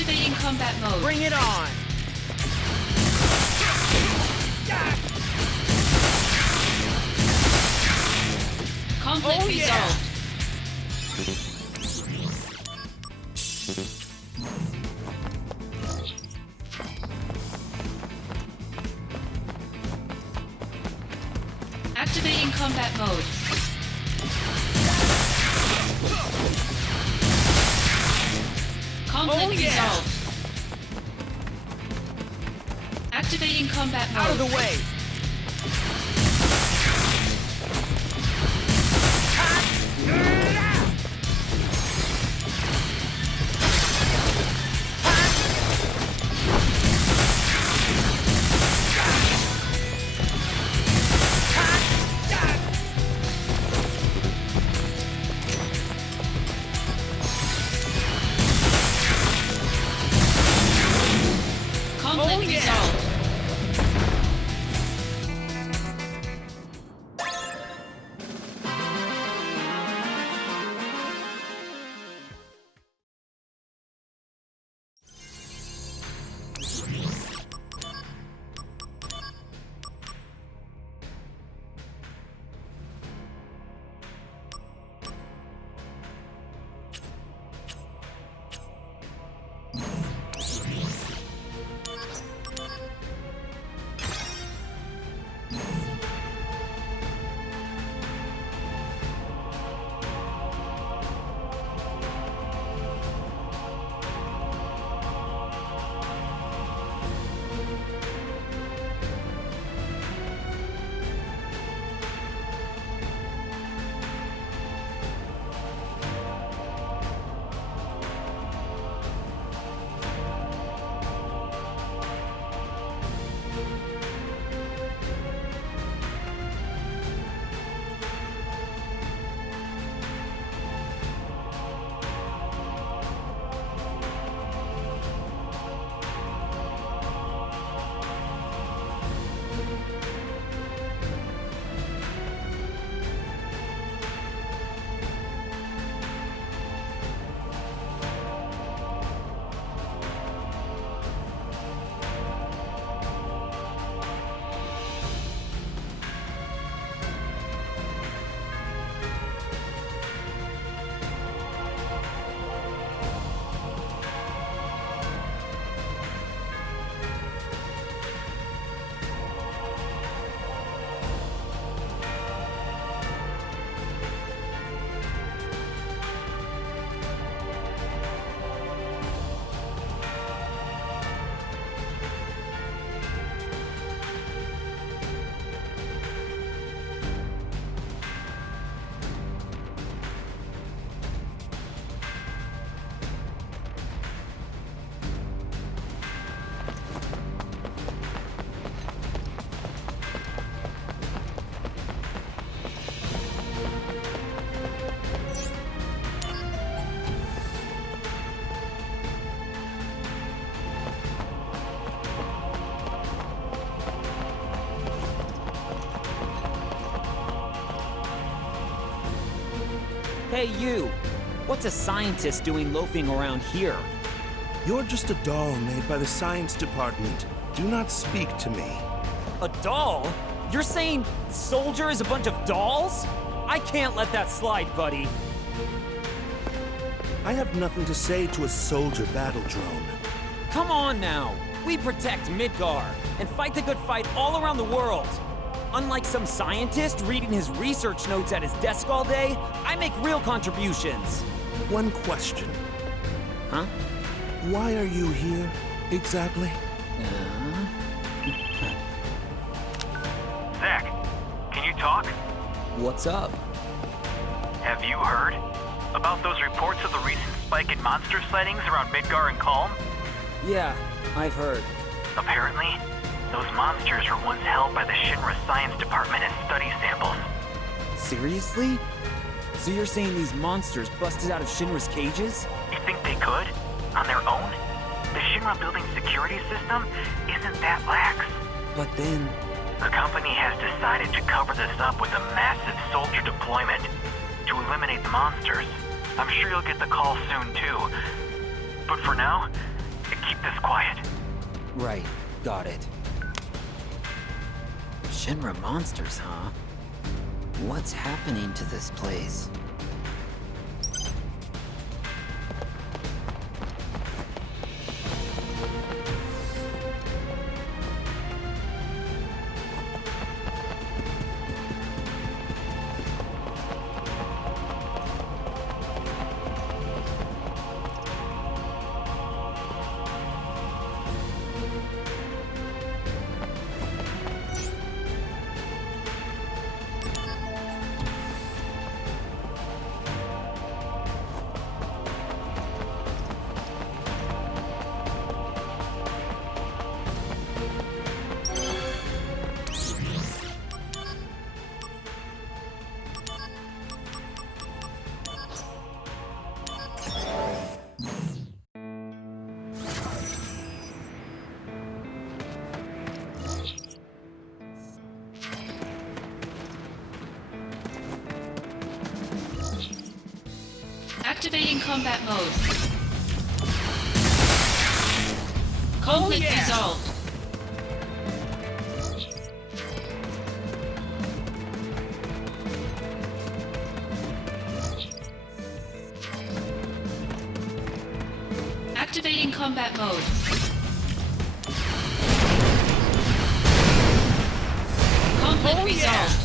Activating combat mode. Bring it on! Conflict resolved. Activating combat mode. Conflict resolved. Activating combat mode. Out of the way! Conflict resolved. Hey, you! What's a scientist doing loafing around here? You're just a doll made by the science department. Do not speak to me. A doll? You're saying Soldier is a bunch of dolls? I can't let that slide, buddy. I have nothing to say to a soldier battle drone. Come on now! We protect Midgar and fight the good fight all around the world. Unlike some scientist reading his research notes at his desk all day, I make real contributions. One question. Huh? Why are you here, exactly? Zach, can you talk? What's up? Have you heard about those reports of the recent spike in monster sightings around Midgar and Calm? Yeah, I've heard. Apparently, those monsters were once held by the Shinra Science Department as study samples. Seriously? So you're saying these monsters busted out of Shinra's cages? You think they could? On their own? The Shinra building security system isn't that lax. But then... The company has decided to cover this up with a massive soldier deployment to eliminate the monsters. I'm sure you'll get the call soon too. But for now, keep this quiet. Right, got it. Shinra monsters, huh? What's happening to this place? Activating combat mode. Conflict resolved. Activating combat mode. Conflict resolved.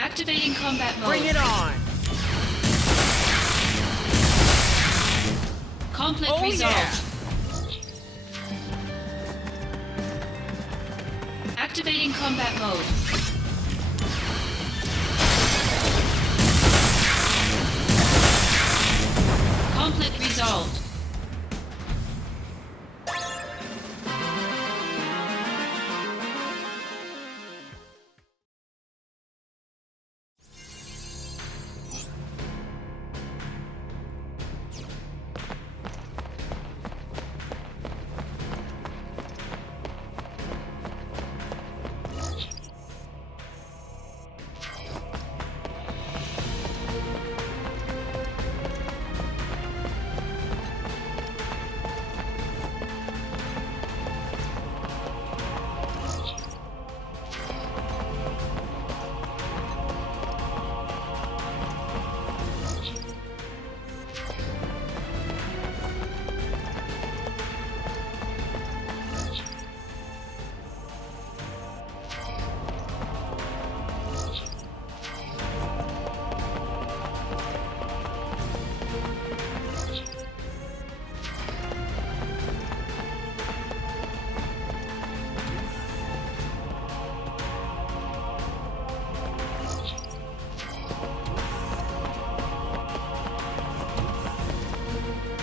Activating combat mode. Bring it on! Conflict resolved. Activating combat mode. Conflict resolved.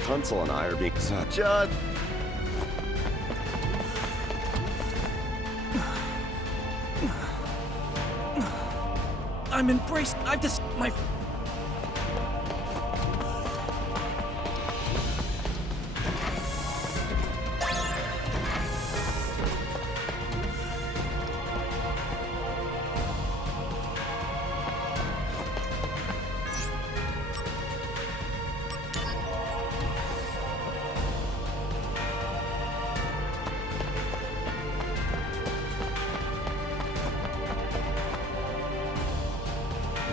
Kunsel and I are being such a... I'm embraced. I've just my.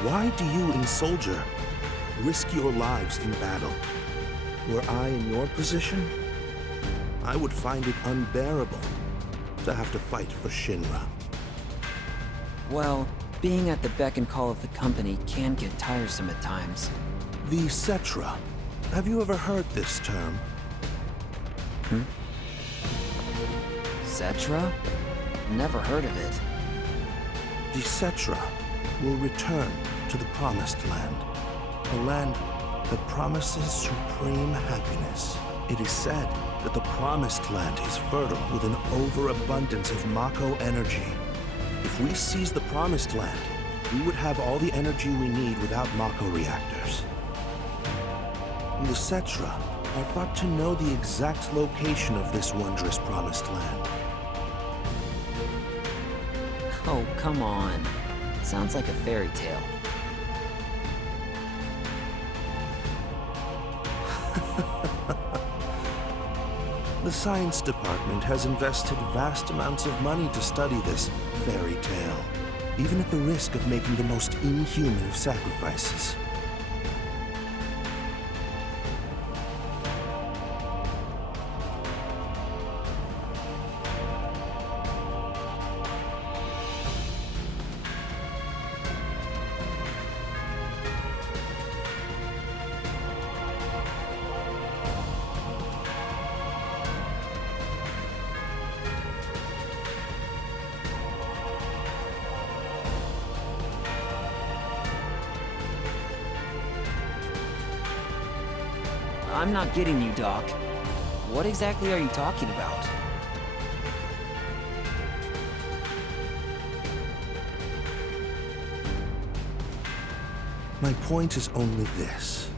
Why do you and Soldier risk your lives in battle? Were I in your position, I would find it unbearable to have to fight for Shinra. Well, being at the beck and call of the company can get tiresome at times. The Cetra. Have you ever heard this term? Cetra? Never heard of it. The Cetra will return to the Promised Land, a land that promises supreme happiness. It is said that the Promised Land is fertile with an overabundance of Mako energy. If we seize the Promised Land, we would have all the energy we need without Mako reactors. The Cetra are thought to know the exact location of this wondrous Promised Land. Oh, come on. Sounds like a fairy tale. The science department has invested vast amounts of money to study this fairy tale, even at the risk of making the most inhuman of sacrifices. I'm not getting you, Doc. What exactly are you talking about? My point is only this.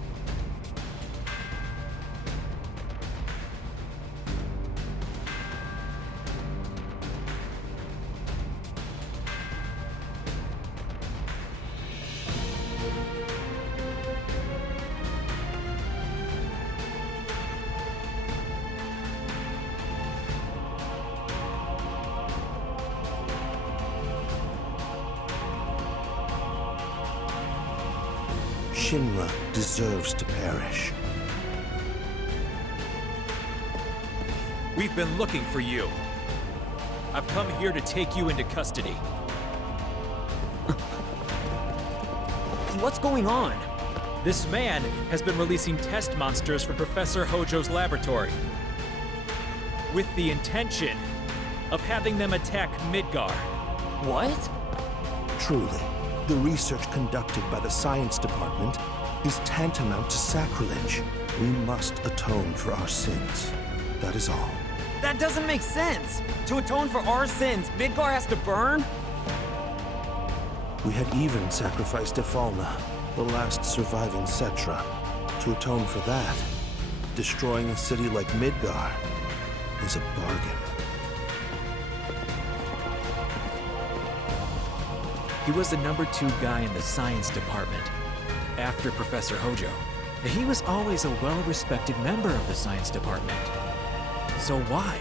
Shinra deserves to perish. We've been looking for you. I've come here to take you into custody. What's going on? This man has been releasing test monsters from Professor Hojo's laboratory, with the intention of having them attack Midgar. What? Truly, the research conducted by the science department is tantamount to sacrilege. We must atone for our sins. That is all. That doesn't make sense! To atone for our sins, Midgar has to burn? We had even sacrificed Efalna, the last surviving Cetra. To atone for that, destroying a city like Midgar is a bargain. He was the #2 guy in the science department, after Professor Hojo. He was always a well-respected member of the science department. So why?